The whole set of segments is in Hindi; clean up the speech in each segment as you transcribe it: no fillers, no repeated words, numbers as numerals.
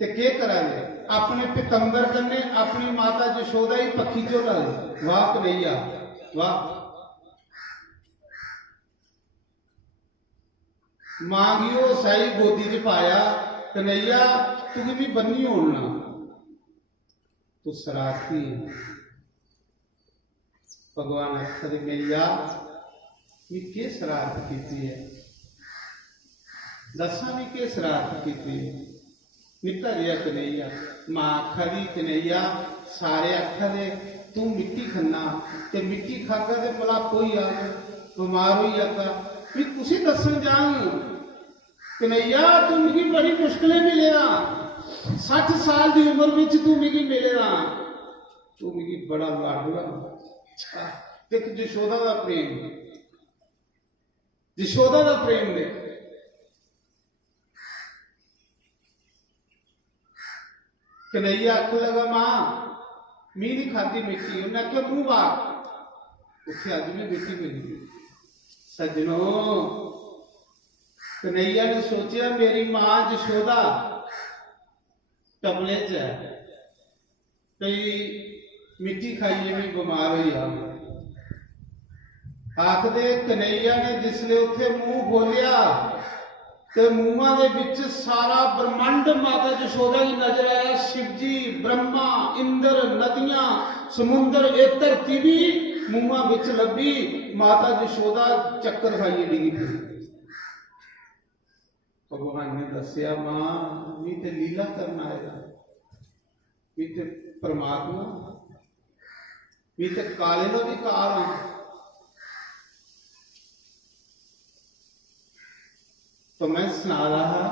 ते के कराले अपने पितंबर कन्ने अपनी माता जशोदा ही पक्की चो ला ले। वाह कन्हैया वाह। मांगियो साई गोदी च पाया कन्हैया तू भी बन्नी होना तू शरारती भगवान आखदे कन्हैया भी के शरारत की है दसा भी के शरारत की निका जिहा कन्हैया। मां खरी कन्हैया सारे आखदे तू मिट्टी खन्ना ते मिट्टी खाकर ते भला कोई आ बीमार हो जाता भी तुसी दसन जान कन्हैया तू मिगी बड़ी मुश्किलें मिलेगा 60 साल की उम्र में तू मिगी मिलेगा तू मिगी बड़ा लाडला। देख जशोदा का प्रेम जशोदा का प्रेम देख कन्हैया आख लगा मां मी नहीं खाती मिट्टी उन्हें आख्या मुंह बाग उसे अज भी मिट्टी मिली। सज्जनों कन्हैया ने सोचा मेरी मां जशोदा टबले च है कई मिट्टी खाइए भी बीमार हो जाए। आखदे कन्हैया ने जिसले उत्थे मुंह खोलिया ते मूहां दे विच सारा ब्रह्मंड माता जशोदा की नजर आया। शिवजी ब्रह्मा इंद्र नदियां समुंदर ए धरती भी मूहां विच लभी। माता जशोदा चक्कर खाइए डिगी पई। भगवान ने दसिया मां मी ते लीला करना आया मी ते परमात्मा मी ते काले दा भी काल हां। तो मैं सुना रहा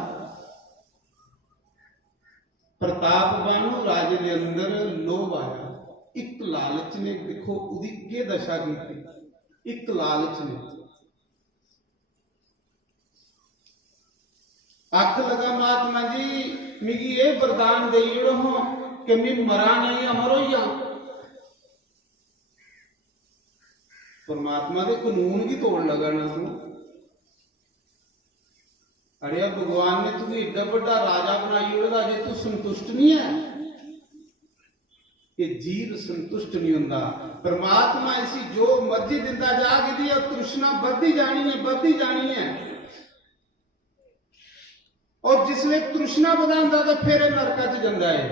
प्रताप बानू राजे के अंदर लोभ आया। एक लालच ने देखो उदी के दशा की थी। एक लालच ने आख लगा महात्मा जी मिगी ये वरदान दे हो कि मैं मरा नहीं अमर हो जा। परमात्मा के कानून की तोड़ लगा ना तू। अरे भगवान ने तुझे एडा बड़ा राजा बनाई होगा जे तू संतुष्ट नहीं है कि जीव संतुष्ट नहीं होता। परमात्मा ऐसी जो मर्जी दिता जाएगी तृष्णा बढ़ती जानी है बढ़ती जानी है। और जिसले तृष्णा बढ़ाता तो फिर नरका च जाता है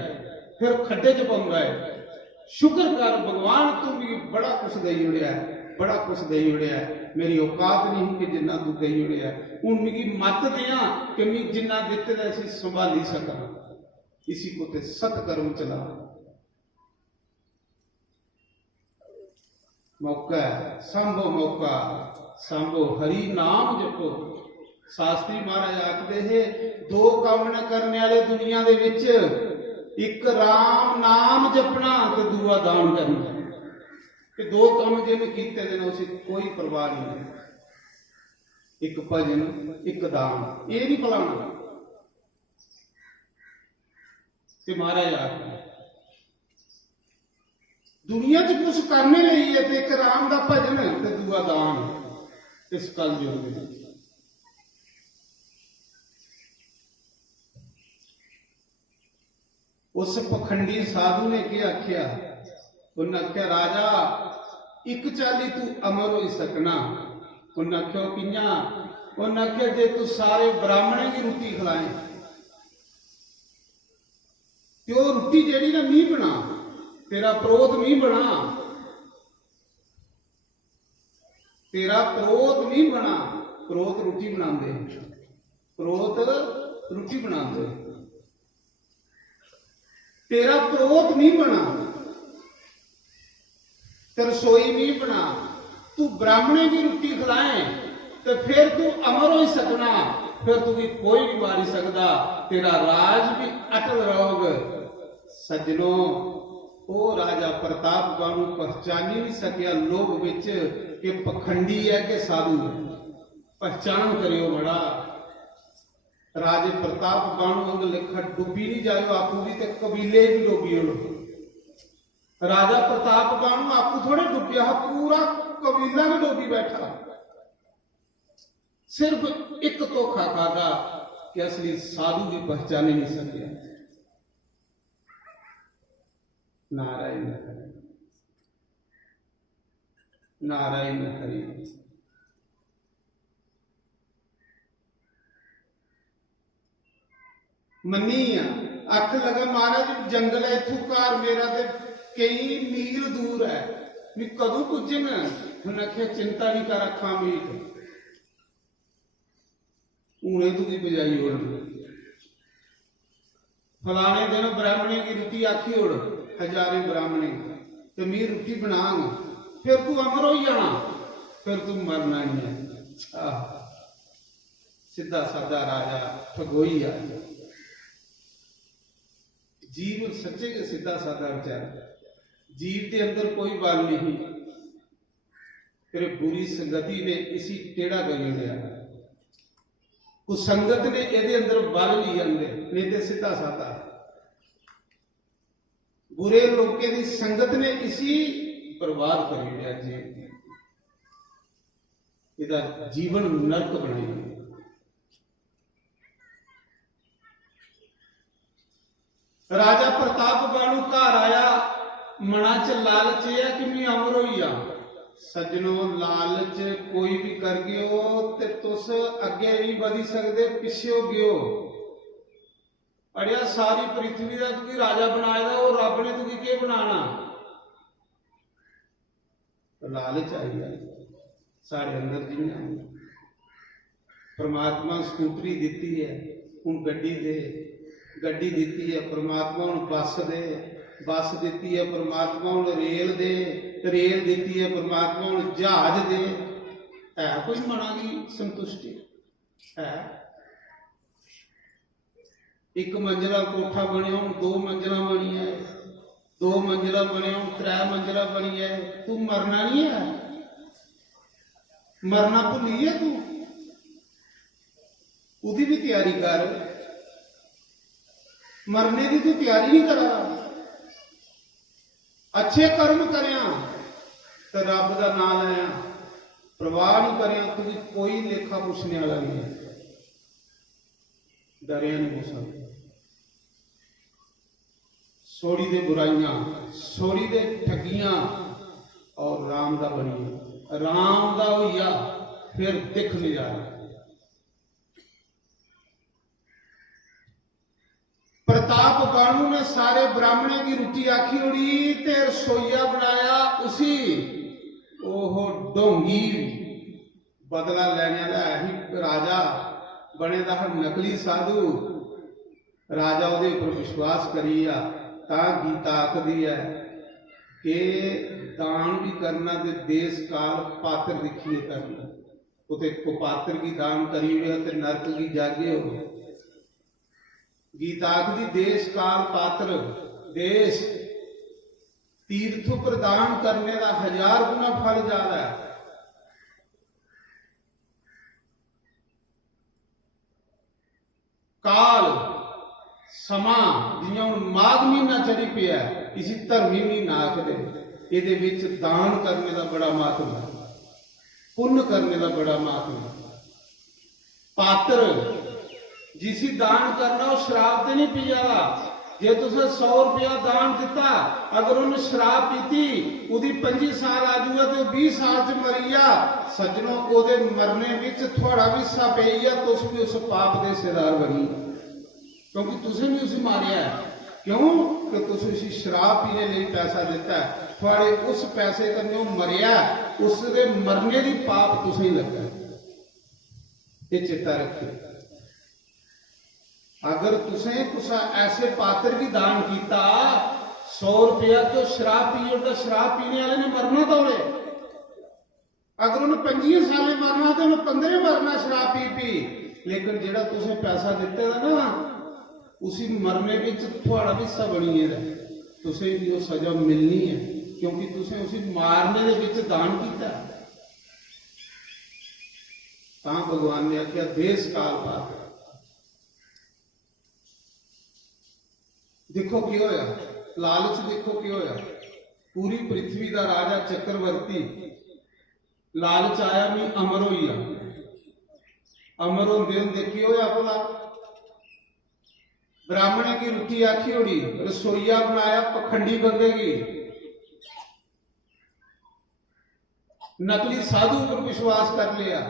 फिर खड्डे च पाउंदा है। शुक्र कर भगवान तू भी बड़ा कुछ दई उड़िया बड़ा कुछ दई उड़िया। मेरी औकात नहीं कि जिन्ना तू दई उड़िया हूं मिगी मत दिया कि मैं जिन्ना दिते ऐसी संभाली सका। इसी को ते सतकर्म चला मौका संभो मौका संभो हरि नाम जपो। शास्त्री महाराज आखते है दो काम न करने वाले दुनिया दे विच एक राम नाम जपना ते दूआ दान करना। कि दो काम जिन्हें कीते देने उसे कोई परवाह नहीं। एक भजन एक दान ये नहीं भुलाना। महाराज आखना दुनिया च कुछ करने लई है एक राम का भजन ते दूआ दान। इस कल युग में उस पखंडी साधु ने क्या आख्या उन्हें आख्या राजा एक चाली तू अमर हो सकना। उन्हें आख्या कियां उन्हें आख्या जे तू सारे ब्राह्मणों की रोटी खिलाए तो रोटी जेड़ी ना मी बना तेरा प्रोत मी बना तेरा प्रोत मी बना। प्रोत रोटी बना दे प्रोत रोटी बना दे तेरा प्रोत मी बना रसोई नहीं बना। तू ब्राह्मणे की रोटी खिलाए तो फिर तू अमर हो सकना। फिर तू भी कोई नहीं मारी सकता तेरा राज भी अटल रहोगे। सज्जनों ओ राजा प्रताप बानू पहचान ही नहीं सकिया लोग विच कि पखंडी है कि साधु है। पहचान करियो बड़ा राजे प्रताप बानू अंग लिखा डुबी नहीं जाओ आपू भी तो कबीले भी डुबियो। राजा प्रताप बानू आपू थोड़े डुबिया पूरा कबीला भी डोबी बैठा। सिर्फ एक धोखा खादा कि असली साधु की पहचान ही नहीं सकिया। नारायण हरि नारायण हरि। मनी अख लगा महाराज जंगल है इथों घर मेरा ते कई मील दूर है, भी कदों पुजन? उन्हें आख्या चिंता नहीं कर, अखा मीट ऊने तू की बजाई उड़। फलाने दिन ब्राह्मणे की रोटी आखी उड़, हजारे ब्राह्मणे ते मीर रोटी बनांग, फिर तू अमर हो जाना, फिर तू मरना नहीं है। सीधा साधा राजा ठगोई आ। जीव सच्चे के सीधा साधा विचार, जीव के अंदर कोई बल नहीं, फिर बुरी संगति ने इसी टेढ़ा कर लिया, उस संगत ने ਇਹਦੇ अंदर बल ली आंदे, नहीं तो सीधा साधा। बुरे लोगों की संगत ने इसी बर्बाद कर लिया जीव, इदा जीवन नरक बनाई। राजा प्रताप बाणु घर आया, मना च लालच है कि मैं अमर होई आ। सज्जनों लालच कोई भी कर गयो ते तुस अगे नहीं बढ़ी सकते, पिछे हो गयो। अड़िया सारी पृथ्वी का तू राजा बनाया वो रब ने तुझे के बनाना? तो लालच आई है साढ़े अंदर जिन्ना। परमात्मा स्कूटरी दी है, हूँ गड्डी दे, गड्डी दी है परमात्मा हूँ बस दे, बस दी है परमात्मा हूँ रेल दे, रेल दी है परमात्मा हूँ जहाज दे। है कोई मना की संतुष्टि है? एक मंजिला कोठा बने हूँ, दो मंजिला बनी है, दो मंजिला बने हूँ, त्रै मंजिला बनी है। तू मरना नहीं है, मरना भुली है तू, उदी भी तैयारी कर। मरने की तू तैयारी नहीं करा, अच्छे कर्म करिया तो रब का नाम लिया, प्रवाह नहीं करिया तुझे कोई लेखा पूछने वाला नहीं है। डरिया नहीं हो सकता। सोड़ी दे बुराइयां, सोड़ी दे ठगियां और राम दा बनिया, राम दा होइया फिर दिख नहीं जा रहा। प्रताप बाणु ने सारे ब्राह्मणे की रोटी आखी उड़ी ते रसोईया बनाया उसी। ओहो ढोंगी बदला लेने वाला ही राजा बने दा नकली साधु। राजा उहदे उपर विश्वास करिया तां गीता आखदी है कि दान भी करना ते देश काल पात्र दिखिए करना। उते कुपात्र की दान करी हुए ते नरक की जागे हो। गीता आखदी देश काल पात्र, देश तीर्थ प्रदान करने का 1000 गुना फल ज्यादा है। काल समा जियां हुण माघ महीना चढ़ी पिया, इसी धर्मी महीना आखदे, इहदे विच दान करने का बड़ा महत्व है, पुण्य करने का बड़ा महत्व है। पात्र जिसी दान करना वो शराब ते नहीं पी जाता। जे तुसें 100 रुपया दान दिता, अगर उन्हें शराब पीती उदी 25 साल आजूगा तो 20 साल च मरी जा। सज्जनों ओदे मरने विच थोड़ा भी हिस्सा पई जा, तुस भी उस पाप के हिस्सेदार बनी, क्योंकि तुसें भी उसे मारिया है। क्यों कि तुसें उसी शराब पीने लिए पैसा दिता है, थोड़े उस पैसे कन्ने मरिया, उसके मरने की पाप तुसें लगा। ये चेता रखिए। अगर तुसें कुछ ऐसे पात्र भी दान किया, 100 रुपया तो शराब पीओ तो शराब पीने वाले ने मरना दौड़े। अगर उन्हें 25 साल मरना तो उन्हें 15 मरना शराब पी पी। लेकिन जेड़ा तुसें पैसा दिते दा ना, उसी मरने विच थोड़ा भी हिस्सा बनी है, तुसें भी वो सजा मिलनी है, क्योंकि तुसें उसी मारने दे विच दान किया। तां भगवान ने आख्या देश काल पात्र। देखो की होया, लालच देखो की होया। पूरी पृथ्वी का राजा चक्रवर्ती लालच आया मैं अमर होई आ। अमर होंदे होंदे की होया भला? ब्राह्मणे की रोटी आखी होड़ी, रसोईया बनाया पखंडी बंदे की, नकली साधु पर विश्वास कर लिया।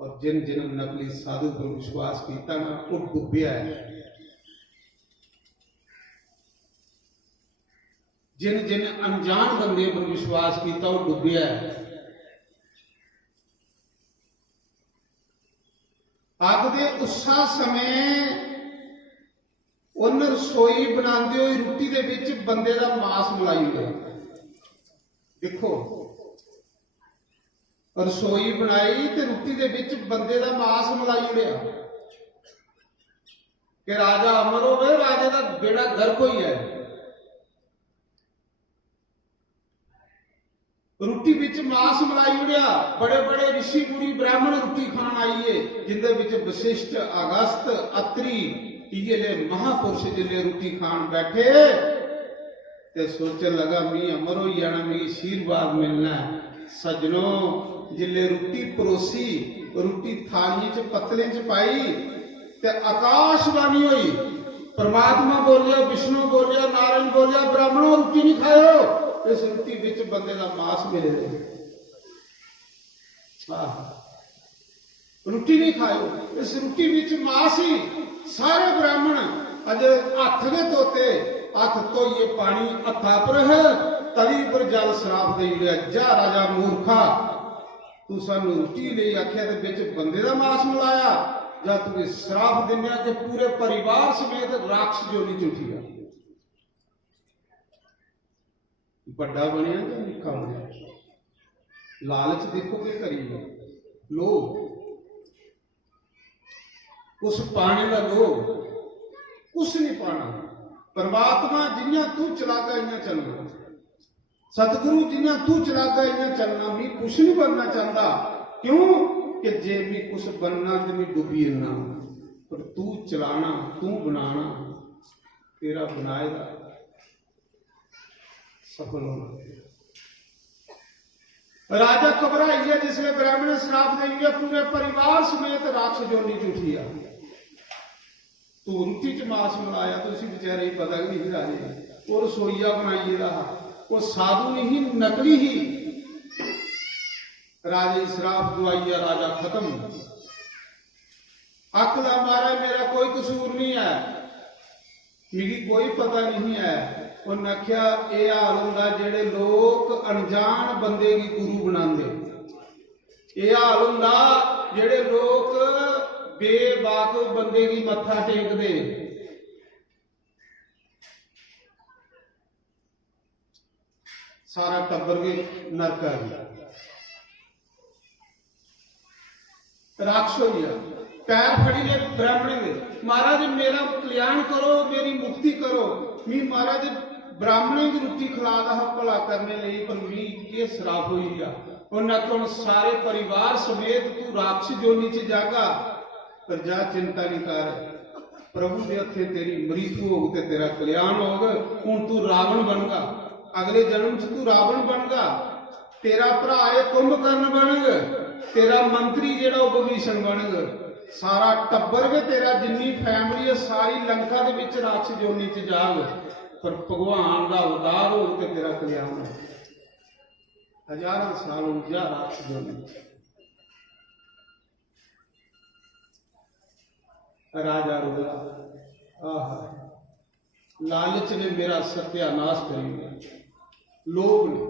और जिन जिन नकली साधु पर विश्वास किया ना वो डुबिया है। जिन जिन अनजान बंदे पर विश्वास किया वो डुबिया है। अग दे उसा समय उन रसोई बनाते हुए रोटी दे विच बंदे का मांस मिलाई हुआ। देखो रसोई बनाई ते रोटी दे विच बंदे का मांस मिलाई उड़िया कि राजा अमर होवे, राजे का बेड़ा गर्क होई है। रोटी विच मांस मिलाई उड़िया। बड़े बड़े ऋषि मुनि ब्राह्मण रोटी खान आईए, जिंदे विच वशिष्ठ, अगस्त, अत्रि इहले महापुरुष जिले रोटी खान बैठे ते सोचन लगा मी अमर हो जाना, मी आशीर्वाद मिलना। सजनों जिले रोटी परोसी, रोटी थाली च पतले च पाई ते आकाशवाणी हुई। परमात्मा बोलिया, विष्णु बोलिया, नारायण बोलिया, ब्राह्मणों रोटी नहीं खाओ, इस रोटी विच बंदे का मांस मिले। रोटी नहीं खाओ, इस रोटी विच मांस ही। सारे ब्राह्मण अजे हथ दे धोते, हथ धोइए पानी हथा पर है, तली पर जल शराब दे लिया। जा राजा मूर्खा, तू सानू रोटी ले आख्या ते विच बंदे का मांस मिलाया, जा तू शराब दिंदा कि पूरे परिवार समेत राक्षस जोनी झूठी है। बड़ा बनया तो निक्का बनया। लालच देखो कि करी लोभ, उस पाने का लोभ, कुछ नहीं पाना। परमात्मा जिन्ना तू चलागा इन्ना चलना, सतगुरु जिन्ना तू चलागा इन्ना चलना। मैं कुछ नहीं बनना चाहता, क्यों कि जे मैं कुछ बनना तो मैं डूबी ना, पर तू चलाना, तू बनाना, तेरा बनाएगा सफल होना। राजा घबराइए जिसने ब्राह्मण श्राप देंगे पूरे परिवार समेत राक्षस जोनी झूठी आ। तू रोटी च मांस मिलाया तो उसी बेचारे ही पता नहीं राजे और रसोईया बनाइए रहा, वो साधु नहीं नकली ही। राजे श्राप दुआइया, राजा खत्म। अकला मारा मेरा कोई कसूर नहीं है, मिगी कोई पता नहीं है। उन्हें आख्या यह हाल होंदा जेड़े लोग अनजान बंदे की गुरु बनाते, यह हाल होंदा जेड़े लोग बेवाकुफ बंदे की मत्था टेकदे। सारा टब्बर के नरक आ गया, राक्षस हो गया। पैर फड़ी ले ब्राह्मण ने, महाराज मेरा कल्याण करो, मेरी मुक्ति करो। मी महाराज ब्राह्मण की रोटी खिला रहा भला करने लिए, पर मी ये श्राप हुई आ। उन्हें सारे परिवार समेत तू राक्षस जोनी च जागा, पर जा चिंता नहीं कर, प्रभु के हथे तेरी मृत्यु होग ते तेरा कल्याण होग। हुण तू रावण बनगा, अगले जन्म च तू रावण बनगा। तेरा भरा है कुंभकर्ण बनग, तेरा मंत्री जेड़ा विभीषण बनग। सारा टब्बर के तेरा जिन्नी फैमिली है सारी लंका दे विच राक्षस जोनी च जाग, पर भगवान का अवतार हो ते तेरा कल्याण हो। हजारों साल हो जा राक्षस जोनी। राजा रोया, आह लालच ने मेरा सत्यानाश करी, लोभ ने,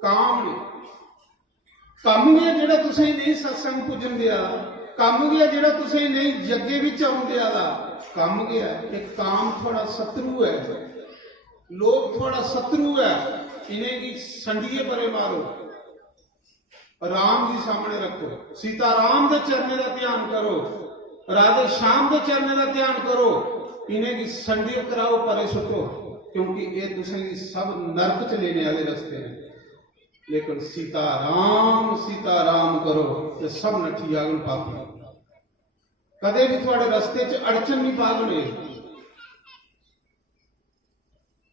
काम ने, कम गया जेड़ा तुसें नहीं सत्संग पूजन दिया, कम गया जेड़ा तुसें नहीं जगे विच आउण दिया, कम गया। एक काम थोड़ा शत्रु है, लोभ थोड़ा शत्रु है, इन्हें की संडिये परे मारो, राम जी सामने रखो, सीता राम के चरने का ध्यान करो, राधे श्याम के चरने का ध्यान करो, इन्हें की संडिये कराओ परे सुटो, क्योंकि ये तुसें सब नरक च लेने वाले रस्ते हैं। लेकिन सीता राम करो तो सब नठी आगन पापी, कदे भी थोड़े रस्ते च अड़चन नहीं पागने।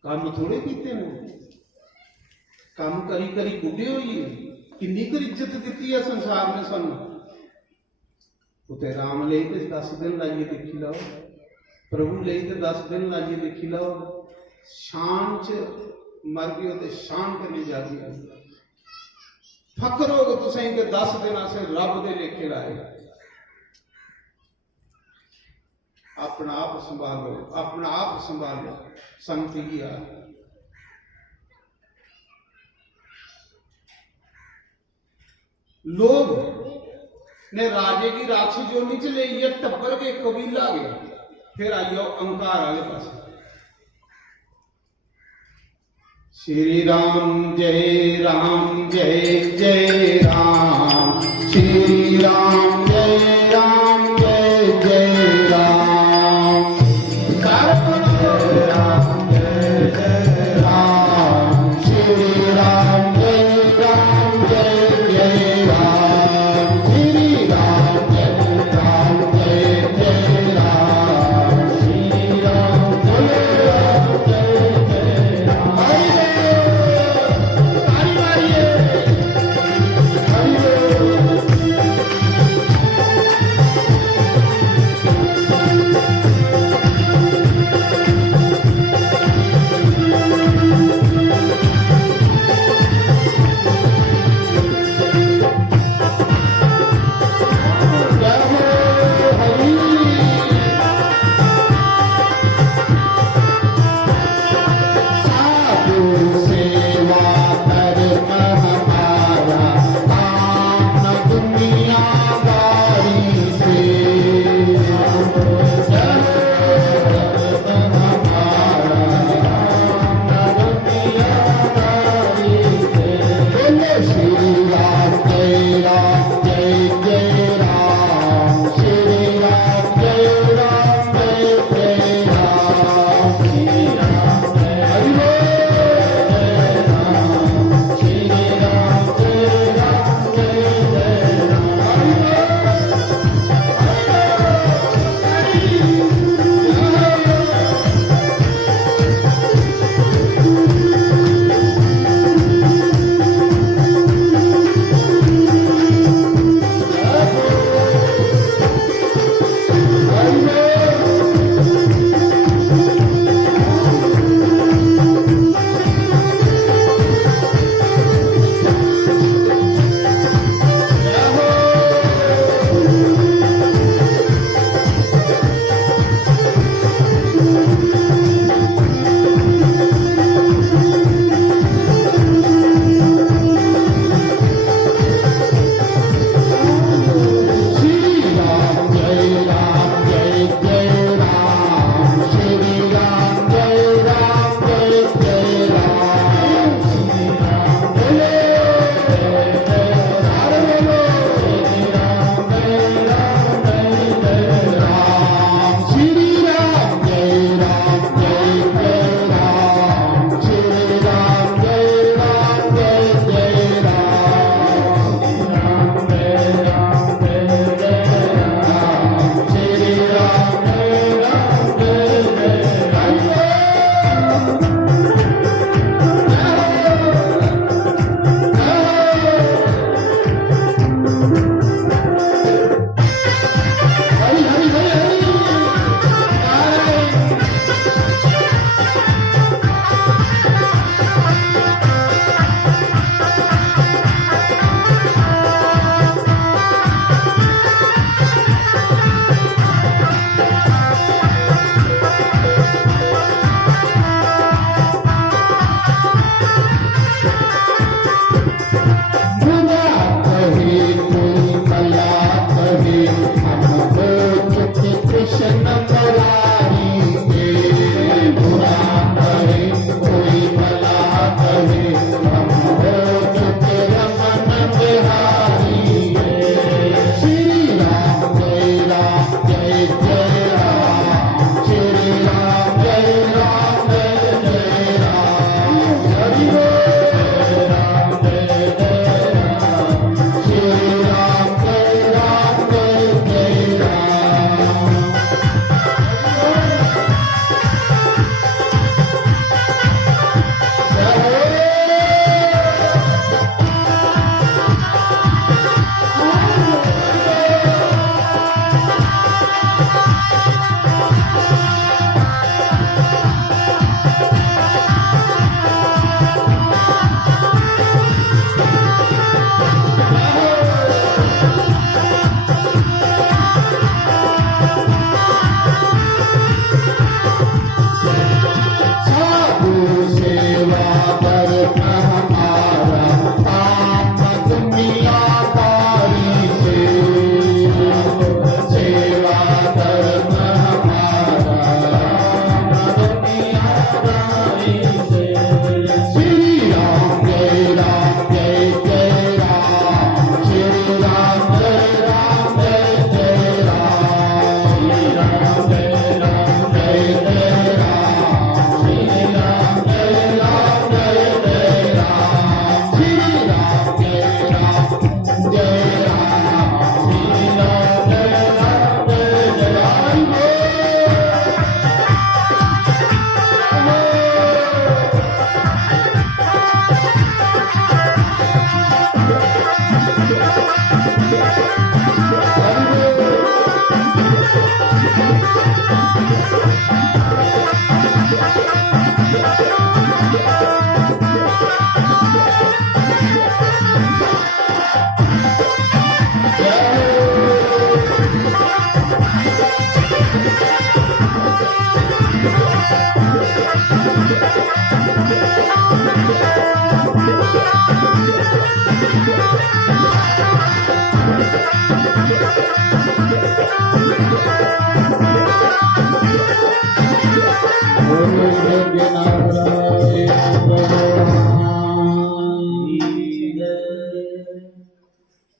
काम थोड़े कीते ने, काम करी करी बुढ़े होइए, किन्नी कर इज्जत दी है संसार ने सानू। उते राम ले 10 दिन लाइए देखी लो, प्रभु ਲਈ ਤੇ 10 ਦਿਨ ਲਾਈਏ ਦੇਖੀ ਲਓ ਸ਼ਾਨ ਚ ਮਰ ਗਏ ਤੇ ਸ਼ਾਨ ਕਰਨੇ ਜਾ ਗਏ ਫਕਰ ਹੋ ਤੁਸੀਂ ਕਿ 10 ਦਿਨਾਂ ਸੇ ਰੱਬ ਦੇ ਲੇਖੇ ਲਾਏ अपना आप संभालो अपना आप संभालो संगति किया लोग ने राजे की राक्षी जो नीचे ले ये टब्बर के कबीला गए फिर आइयो अंकार वाले पास श्री राम जय जय राम श्री राम जय जय राम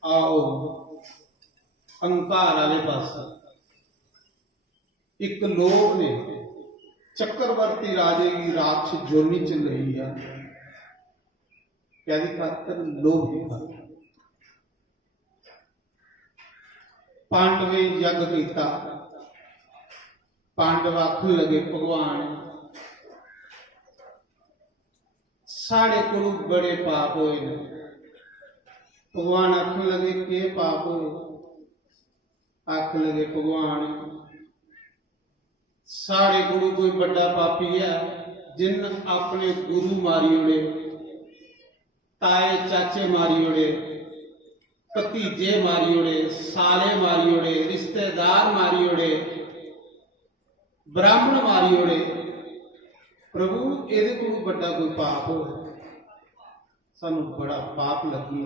आओ अंकार वाले पास एक लोग ने चक्रवर्ती राजे की राक्षस जोनी चल रही है क्या खातर लोभ की खातर पांडवे यज्ञ किया पांडव आखन लगे भगवान साढ़े को बड़े पाप होए ने भगवान आखन लगे के पाप होए आख लगे भगवान साढ़े गुरु कोई बड़ा पापी है जिन अपने गुरु मारी उड़े ताए चाचे मारी उड़े भतीजे मारी उड़े साले मारी उड़े रिश्तेदार मारी उड़े ब्राह्मण मारी उड़े प्रभु ये बड़ा कोई पाप हो सानू बड़ा पाप लगी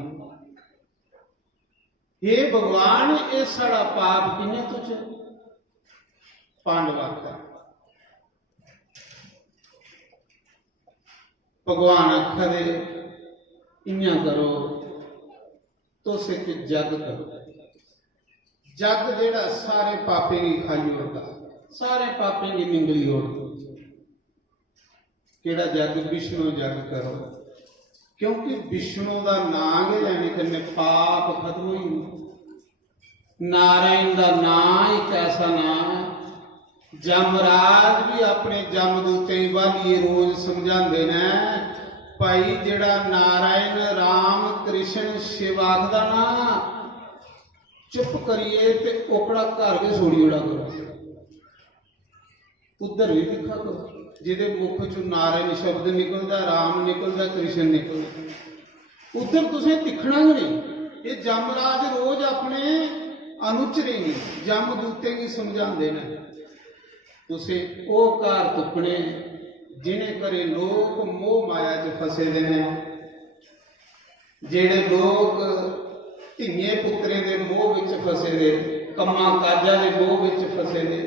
हे भगवान ये साड़ा पाप किने तुझे पांडवा का भगवान आखदे इयां करो तो सिख जग करो जग जेड़ा सारे पापे की खाई होता सारे पापे की निंगली होती केड़ा जग विष्णु जग करो क्योंकि विष्णु का नाम लैने कन्ने पाप खत्म हुई नारायण का नाम एक ऐसा नाम है जमराज भी अपने जमदूते वाली रोज समझाते ने भाई जेड़ा नारायण राम कृष्ण शिव आखदा ना चुप करिए ते ओकड़ा घर के सोड़ी उड़ा करो उधर भी लिखा करो जिहदे मुख चो नारायण शब्द निकलदा राम निकलदा कृष्ण निकलदा उधर तुसें दिखना ही नहीं ये जमराज रोज अपने अनुचरे जमदूते की समझाते ने तुसें ओ घर तुपने जिन्हें करे लोग मोह माया च फसे दे ने जेड़े लोग धिये पुत्रे दे मोह विच फसे दे कम्मा काजा दे मोह विच फसे दे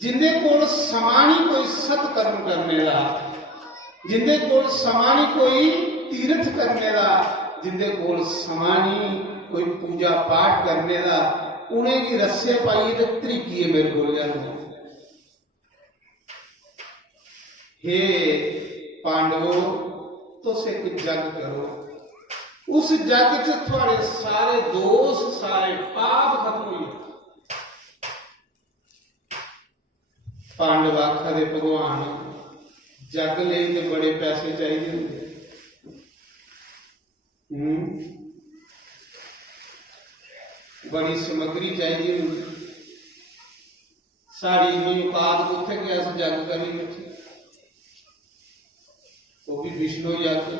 जिंदे कोल समा नहीं कोई सत्कर्म करने का जिंदे कोल समा नहीं कोई तीर्थ करने का जिंदे कोल समा नहीं कोई पूजा पाठ करने का उन्हें की रस्से पाई तो तरीकी है मेरे को हे पांडवो तो सिख जग करो उस जग च थोड़े सारे दोष सारे पाप खत्म हुए पांडव आखदे भगवान जग ले तो बड़े पैसे चाहिए होंगे बड़ी सामग्री चाहिए होंगी साड़ी इन्नी औकात उथे गया जग करी बैठी वो भी विष्णु जग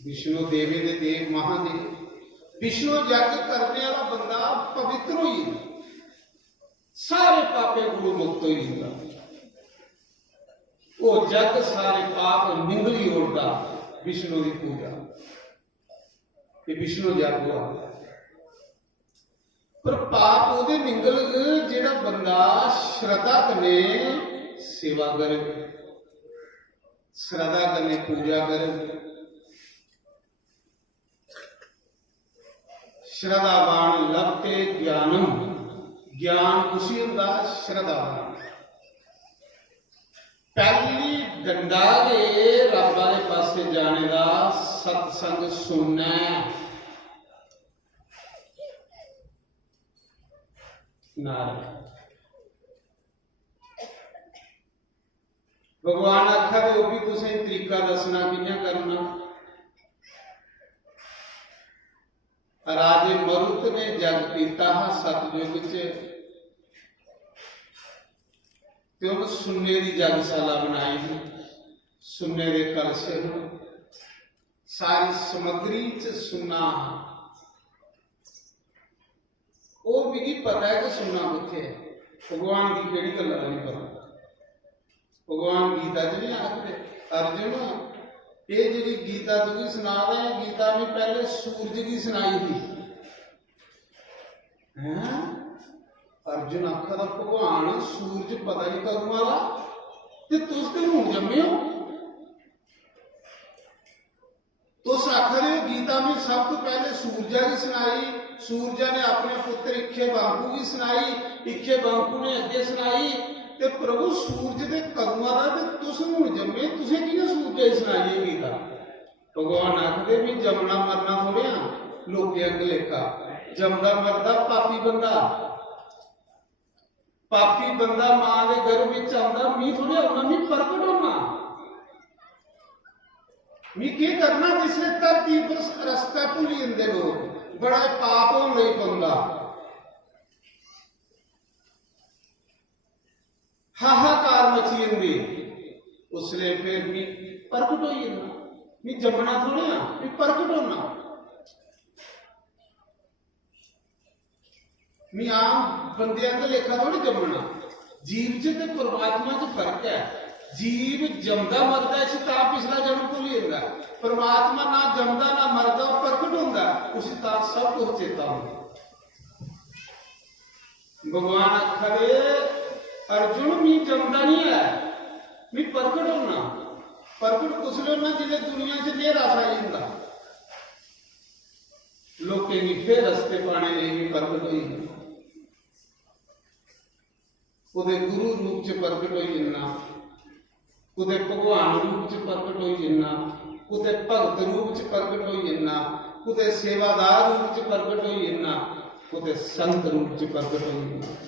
विष्णु देवे दे देव महादेव विष्णु जग करने वाला बंदा पवित्र हुई सारे पापे गुरु मुक्त हो वो जग सारे पाप निंगली ओढ़ता विष्णु की पूजा ये विष्णु जग हुआ पर पाप ओदे निंगल जेड़ा बंदा श्रद्धा कने सेवा करे श्रद्धा कने पूजा करे श्रद्धावान लभते ज्ञानम ज्ञान उसी होंदा श्रद्धावान पहली डंडा दे रब वाले पासे जाने का सत्संग सुनना नारायण भगवान आखा वो भी तुसें तरीका दसना कियां करना राजे मरुत ने जग पीता सतयुग च सुन्ने की जगशाला बनाई सुन्ने के कलश सारी सामग्री च सुन्ना वो भी पता है कि सुनना कितने है भगवान की केड़ी गल नहीं पता भगवान गीता च नहीं आखते अर्जुन ये जी गीता तुझी सुना रहे हैं गीता में पहले सूरज की सुनाई थी अर्जुन आखदा भगवान सूरज पता नहीं कदों वाला ते तुस ते हुण जम्मे हो। तुस आखदे हो गीता में सब तो पहले सूरजा की सुनाई, सूरजा ने अपने पुत्र इक्ष्वाकु की सुनाई, इक्ष्वाकु ने अगे सुनाई ते प्रभु सूरज दे कदमां दा ते तुस हुण जम्मे तुसें कियां सूरजा की सुनाई है गीता। भगवान आखदे भी जमना मरना थोड़े आ लोकें अग लेखा, जमदा मरदा पापी बंदा, पापी बंदा मां दे गर्भ विच आउंदा मी थोड़े आउणा, मी प्रकट होना, मी की करना जिसने धरती पर रास्ता भुली जाते लोग, बड़ा पाप होने लई पौंदा, हाहाकार मची जाती, उसने फिर मी प्रकट हो जाना, मी जमना थोड़े आ, मी प्रकट होना, मी आम बंदियां के लेखा थोड़ी जमना। जीव च ते परमात्मा च फर्क है, जीव जमदा मरदा इस तां पिछला जन्म भुल जांदा, परमात्मा ना जमदा ना मरदा प्रकट होंदा उस तां सब कुछ चेता होंदा। भगवान आखदे अर्जुन मी जमदा नहीं है, मी प्रकट होना, प्रकट कुसले होना जिले दुनिया च नेरा छाई जांदा, लोकें गी फिर रस्ते पाने लई भी प्रकट होई जांदा, कुदे गुरु रूप च प्रकट होई जाना, कुदे भगवान रूप च प्रकट होई जाना, कुदे भगत रूप च प्रकट होई जाना, कुदे सेवादार रूप च प्रकट होई जाना, कुदे संत रूप च प्रकट होई जाना।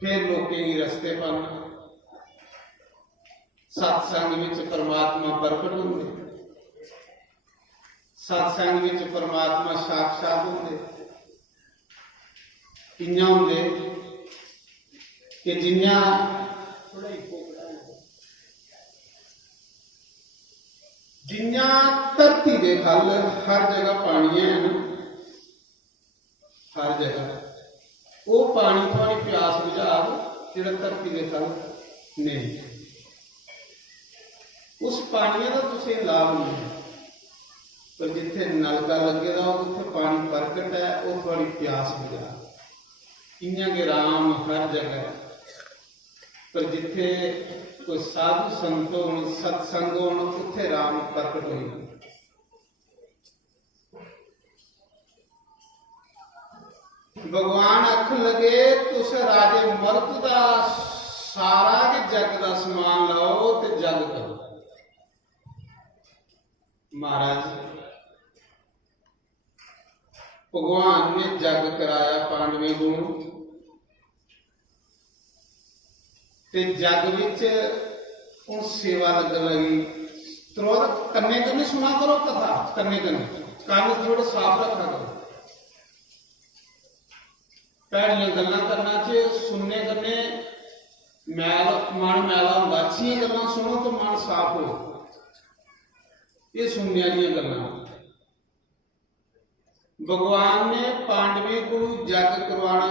फिर लोकें गी रस्ते पाना, सत्संग विच परमात्मा प्रकट होंदे, सत्संग विच परमात्मा साक्षात होंदे, कियां होंदे कि जिन्ना जिन्ना धरती के खल हर जगह पानी है ना, हर जगह वो पानी थोड़ी प्यास बुझाग जो धरती के खल नहीं, उस पानी का तुम लाभ नहीं, पर जिथे नलका लगे उत्थे पानी प्रकट है वो थोड़ी प्यास बुझा, इयां के राम हर जगह, पर जिथे कोई साधु संत हो सत्संग हो उत्थे राम प्रकट हो। भगवान आख लगे तुस राजे मर्द का सारा के जग का समान लाओ ते जग करो। महाराज भगवान ने जग कराया पांडवें को, ते जग विच हुण सेवा लगन लगी, कन्ने कन्ने सुना करो कथा, कन्ने कन्ने कान थोड़े साफ रखा करो, भैड़ियां गल्लां करना च सुनने कन्ने मैल मन मैला होंदा, अच्छियां गल्लां सुनो तो मन साफ हो, ये सुनने वाली गल्लां। भगवान ने पांडवें को जग करवाना